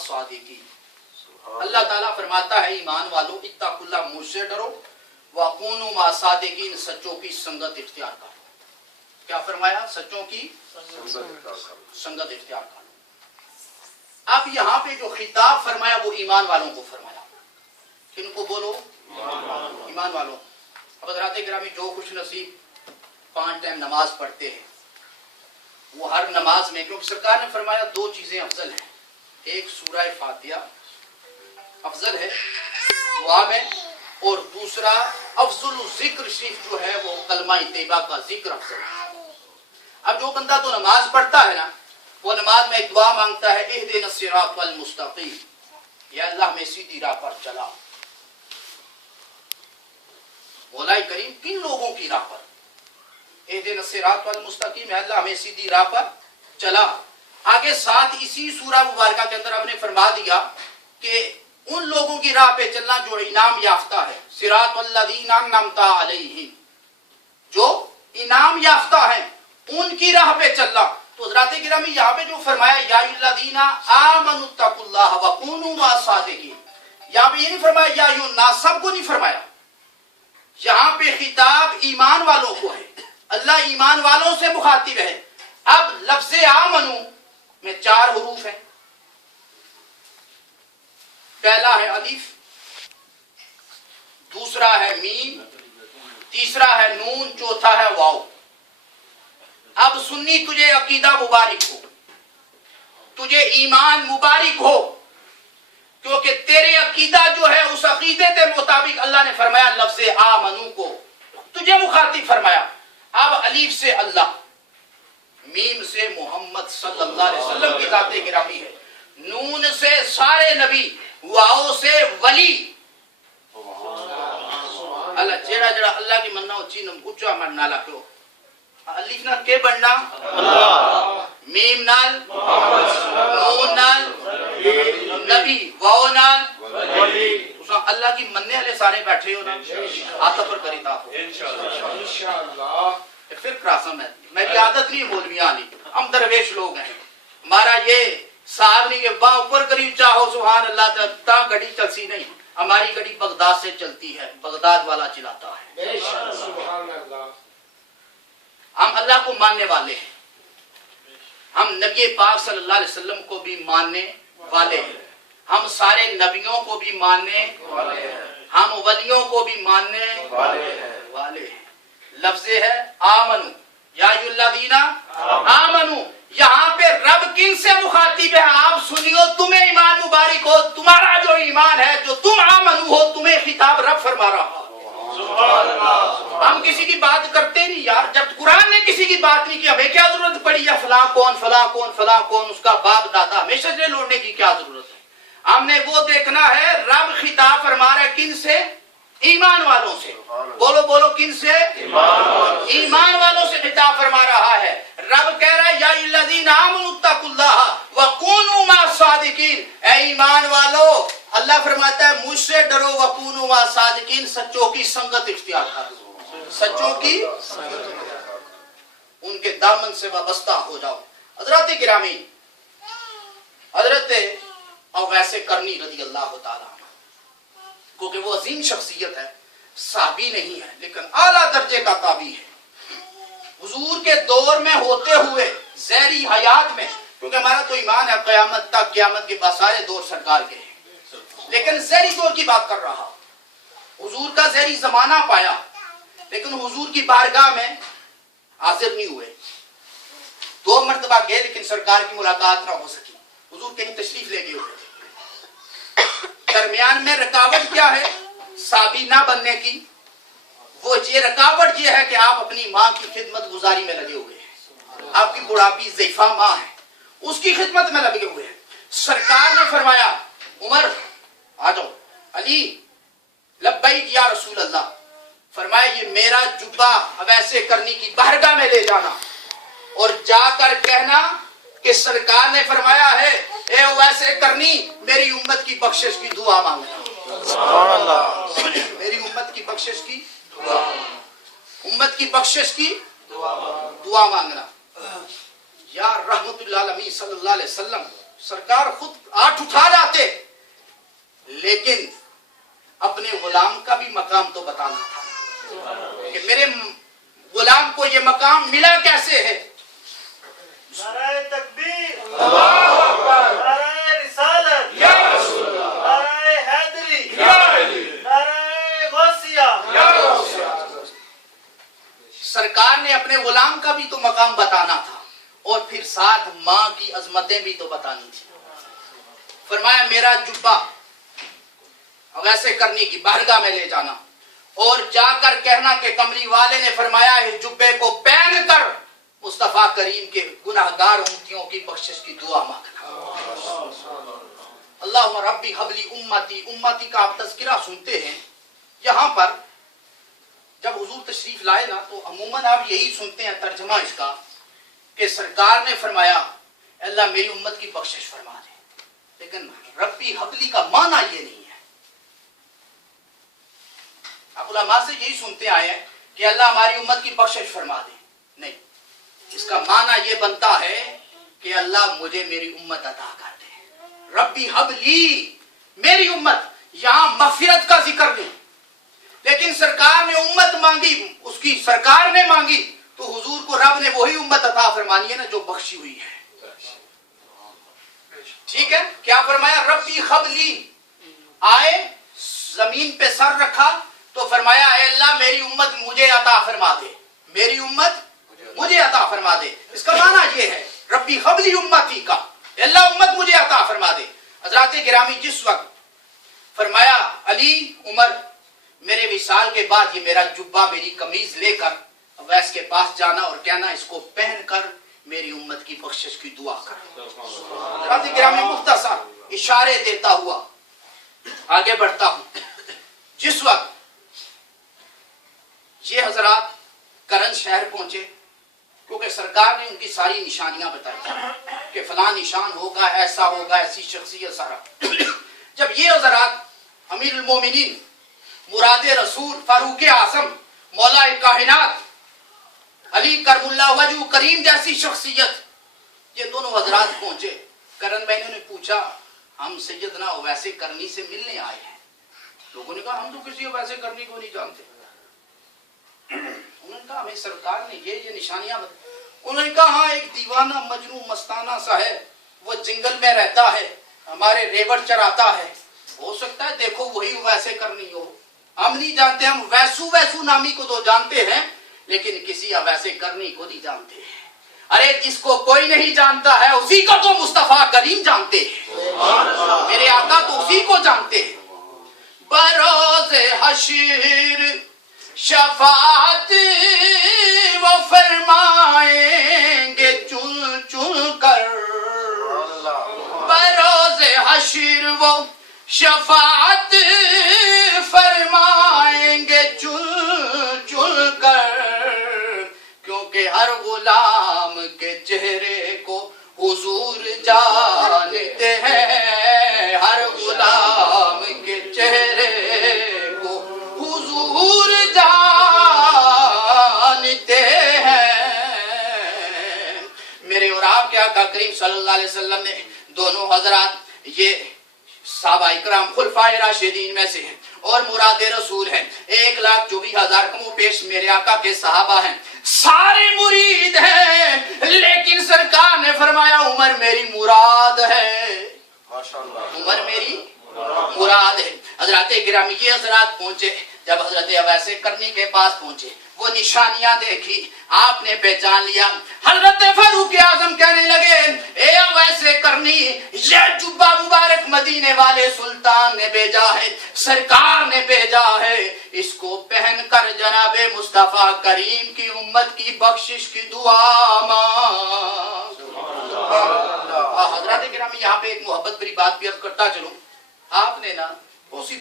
الصادقین. اللہ تعالیٰ فرماتا ہے ایمان والو اتقوا اللہ، مجھ سے ڈرو، وکونوا مع الصادقین، سچوں کی سنگت اختیار کرو. کیا فرمایا؟ سچوں کی سنگت اختیار کرو. اب یہاں پہ جو خطاب فرمایا وہ ایمان والوں کو فرمایا. کن کو بولو؟ ایمان والوں. اب حضرات گرامی جو خوش نصیب 5 ٹائم نماز پڑھتے ہیں وہ ہر نماز میں، کیونکہ سرکار نے فرمایا 2 چیزیں افضل ہیں، ایک سورہ فاتحہ افضل ہے دعا میں، اور دوسرا افضل الذکر شریف جو ہے وہ کلمہ طیبہ کا ذکر افضل ہے. اب جو بندہ تو نماز پڑھتا ہے نا، وہ نماز میں ایک دعا مانگتا ہے اہدنا الصراط المستقیم، یا اللہ میں سیدھی راہ پر چلا. مولا کریم کن لوگوں کی راہ پر؟ اہدنا الصراط المستقیم، یا اللہ ہمیں سیدھی راہ پر چلا. آگے ساتھ اسی سورہ مبارکہ کے اندر آپ نے فرما دیا کہ ان لوگوں کی راہ پہ چلنا جو انعام یافتہ ہے، صراط الذین انعمت علیہم، جو انعام یافتہ ہیں ان کی راہ پہ چلنا. تو حضرات گرامی یہاں پہ جو فرمایا یا الذین آمنوا اتقوا اللہ وکونوا مع الصادقین، یہاں پہ یہ نہیں فرمایا یا الناس، سب کو نہیں فرمایا. یہاں پہ خطاب ایمان والوں کو ہے، اللہ ایمان والوں سے مخاطب ہے. اب لفظ آمنو میں 4 حروف ہیں. پہلا ہے الف، دوسرا ہے میم، تیسرا ہے نون، چوتھا ہے واو. اب سنی تجھے عقیدہ مبارک ہو، تجھے ایمان مبارک ہو، کیونکہ تیرے عقیدہ جو ہے اس عقیدے کے مطابق اللہ نے فرمایا لفظ آمنو کو تجھے مخاطب فرمایا. اب الف سے اللہ، میم سے محمد صلی اللہ علیہ وسلم کی ذات گرامی ہے، نون سے سارے نبی، واو سے ولی. اللہ جڑا جڑا اللہ کی مننا ہو چینم اچا مننا لکھو. الف نال کے بننا اللہ، میم نال نون نال نبی، واو نال ولی. اللہ کی مننے والے سارے بیٹھے ہو نا، ہاتھ پر کری تا انشاءاللہ. پھر کراسم ہے، میری عادت نہیں مولویاں علی، ہم درویش لوگ ہیں. ہمارا یہ صاحب نہیں کہ باں اوپر کری چاہو سبحان اللہ تا گڑی چلسی نہیں. ہماری گڑی بغداد سے چلتی ہے، بغداد والا چلاتا ہے. سبحان اللہ. ہم اللہ کو ماننے والے ہیں، ہم نبی پاک صلی اللہ علیہ وسلم کو بھی ماننے والے ہیں، ہم سارے نبیوں کو بھی ماننے والے ہیں، ہم ولیوں کو بھی ماننے والے ہیں. لفظ ہے آمنو یا الذین آمنو. یہاں پہ رب کن سے مخاطب ہے؟ آپ سنیو، تمہیں ایمان مبارک ہو، تمہارا جو ایمان ہے، جو تم آمنو ہو، تمہیں خطاب رب فرما رہا. ہم کسی کی بات کرتے نہیں یار، جب قرآن نے کسی کی بات نہیں کی ہمیں کیا ضرورت پڑی ہے فلاں کون فلاں کون فلاں کون، اس کا باپ دادا ہمیشہ سے لوٹنے کی کیا ضرورت ہے؟ ہم نے وہ دیکھنا ہے رب خطاب فرما رہا ہے کن سے؟ ایمان والوں سے. بولو بولو کن سے؟ ایمان والوں سے خطاب فرما رہا ہے. رب کہہ رہا ہے یا الذین آمنوا اتقوا اللہ وکونوا مع الصادقین، اے ایمان والو، اللہ فرماتا ہے مجھ سے ڈرو، وکونوا مع الصادقین، سچوں کی سنگت اختیار کرو، سچوں کی ان کے دامن سے وابستہ ہو جاؤ. حضرات گرامی، حضرت اویس کرنی رضی اللہ تعالیٰ عنہ، کیونکہ وہ عظیم شخصیت ہے، صحابی نہیں ہے لیکن اعلیٰ درجے کا تابعی ہے. حضور کے دور میں ہوتے ہوئے زہری حیات میں، کیونکہ ہمارا تو ایمان ہے قیامت تک، قیامت کے بعد سارے دور سرکار کے ہیں، لیکن زہری دور کی بات کر رہا. حضور کا زہری زمانہ پایا لیکن حضور کی بارگاہ میں حاضر نہیں ہوئے. 2 مرتبہ گئے لیکن سرکار کی ملاقات نہ ہو سکی. حضور کہیں تشریف لے گئے ہوئے. درمیان میں رکاوٹ کیا ہے صحابی نہ بننے کی؟ وہ یہ رکاوٹ یہ ہے کہ آپ اپنی ماں کی خدمت گزاری میں لگے ہوئے ہیں. آپ کی بڑھاپی ضعیفہ ماں ہے، اس کی خدمت میں لگے ہوئے ہیں. سرکار نے فرمایا عمر آ جاؤ، علی لبیک یا رسول اللہ. فرمایا یہ میرا جبہ اویس کرنی کی بارگاہ میں لے جانا اور جا کر کہنا کہ سرکار نے فرمایا ہے اے اویس کرنی میری امت کی بخشش کی دعا مانگنا. سبحان اللہ. میری امت کی بخشش کی دعا، امت کی بخشش کی دعا مانگنا. یا رحمت اللہ علیہ صلی اللہ علیہ وسلم، سرکار خود آٹھ اٹھا بتانا تھا کہ میرے غلام کو یہ مقام ملا کیسے ہے. نعرہ تکبیر، نعرہ رسالت، نعرہ حیدری، نعرہ غوثیہ. سرکار نے اپنے غلام کا بھی تو مقام بتانا تھا اور پھر ساتھ ماں کی عظمتیں بھی تو بتانی تھی. فرمایا میرا جبہ ویسے کرنی کی بارگاہ میں لے جانا اور جا کر کہنا کہ کملی والے نے فرمایا ہے جبے کو پہن کر مصطفیٰ کریم کے گناہگار امتیوں کی بخشش کی دعا مانگنا. اللہم ربی حبلی امتی، امتی کا آپ تذکرہ سنتے ہیں. یہاں پر جب حضور تشریف لائے نا تو عموماً آپ یہی سنتے ہیں ترجمہ اس کا کہ سرکار نے فرمایا اللہ میری امت کی بخشش فرما دے، لیکن ربی حبلی کا معنی یہ نہیں ہے. آپ علماء سے یہی سنتے آئے ہیں کہ اللہ ہماری امت کی بخشش فرما دے. نہیں، اس کا معنی یہ بنتا ہے کہ اللہ مجھے میری امت عطا کر دے. ربی حبلی میری امت، یہاں مغفرت کا ذکر نہیں، لیکن سرکار نے امت مانگی، اس کی سرکار نے مانگی تو حضور کو رب نے وہی امت عطا فرمانی ہے نا جو بخشی ہوئی ہے. ٹھیک ہے، کیا فرمایا ربی حبلی. آئے زمین پہ سر رکھا تو فرمایا اے اللہ میری امت مجھے عطا فرما دے، میری امت مجھے عطا فرما دے. اس کا معنی یہ ہے ربی حبلی امتی کا، اللہ امت مجھے عطا فرما دے. حضرات گرامی جس وقت فرمایا علی عمر میرے وصال کے بعد یہ میرا جبہ میری قمیض لے کر اویس کے پاس جانا اور کہنا اس کو پہن کر میری امت کی بخشش کی دعا کر. حضرات گرامی مختصر اشارے دیتا ہوا آگے بڑھتا ہوں. جس وقت یہ حضرات کرن شہر پہنچے کیونکہ سرکار نے ان کی ساری نشانیاں بتائی کہ فلاں نشان ہوگا، ایسا ہوگا، ایسی شخصیت سارا. جب یہ حضرات امیر المومنین مراد رسول فاروق اعظم مولا کائنات علی کرم اللہ وجہ کریم جیسی شخصیت یہ دونوں حضرات پہنچے، کرن بھائی نے پوچھا ہم سیدنا اویس کرنی سے ملنے آئے ہیں. لوگوں نے کہا ہم تو کسی اویس کرنی کو نہیں جانتے. انہوں نے کہا ہمیں سرکار نے یہ نشانیاں انہوں نے کہا ہاں ایک دیوانہ مجنون مستانہ سا ہے، وہ جنگل میں رہتا ہے، ہمارے ریوڑ چراتا ہے، ہو سکتا ہے دیکھو وہی ویسے کرنی ہو. ہم نہیں جانتے، ہم ویسو نامی کو تو جانتے ہیں لیکن کسی ویسے کرنی کو نہیں جانتے. ارے جس کو کوئی نہیں جانتا ہے اسی کو تو مصطفیٰ کریم جانتے ہیں، میرے آقا تو اسی کو جانتے ہیں. بروز حشر شفاعت وہ فرمائیں گے چن چن کر، بروز حشر وہ شفاعت فرمائیں گے چن چن کر، کیونکہ ہر غلام کے چہرے کو حضور جانتے ہیں، ہر غلام کے چہرے کو حضور جانتے ہیں. میرے اور آپ کے آقا کریم صلی اللہ علیہ وسلم نے دونوں حضرات یہ صحابہ اکرام خلفائے راشدین میں سے ہیں اور مراد رسول ہیں. 1,24,000 کم و پیش میرے آقا کے صحابہ ہیں، سارے مرید ہیں، لیکن سرکار نے فرمایا عمر میری مراد ہے، عمر میری مراد ہے. حضرات گرامی یہ حضرات پہنچے، جب حضرت اویس کرنی کے پاس پہنچے وہ نشانیاں دیکھی، آپ نے پہچان لیا. حضرت فاروق اعظم کہنے لگے اے اویس کرنی یہ جبہ مبارک مدینے والے سلطان نے بھیجا ہے، سرکار نے بھیجا ہے، اس کو پہن کر جناب مصطفیٰ کریم کی امت کی بخشش کی دعا مانگ. حضرات گرامی یہاں پہ ایک محبت بری بات بھی عرض کرتا چلوں. آپ نے نا اسی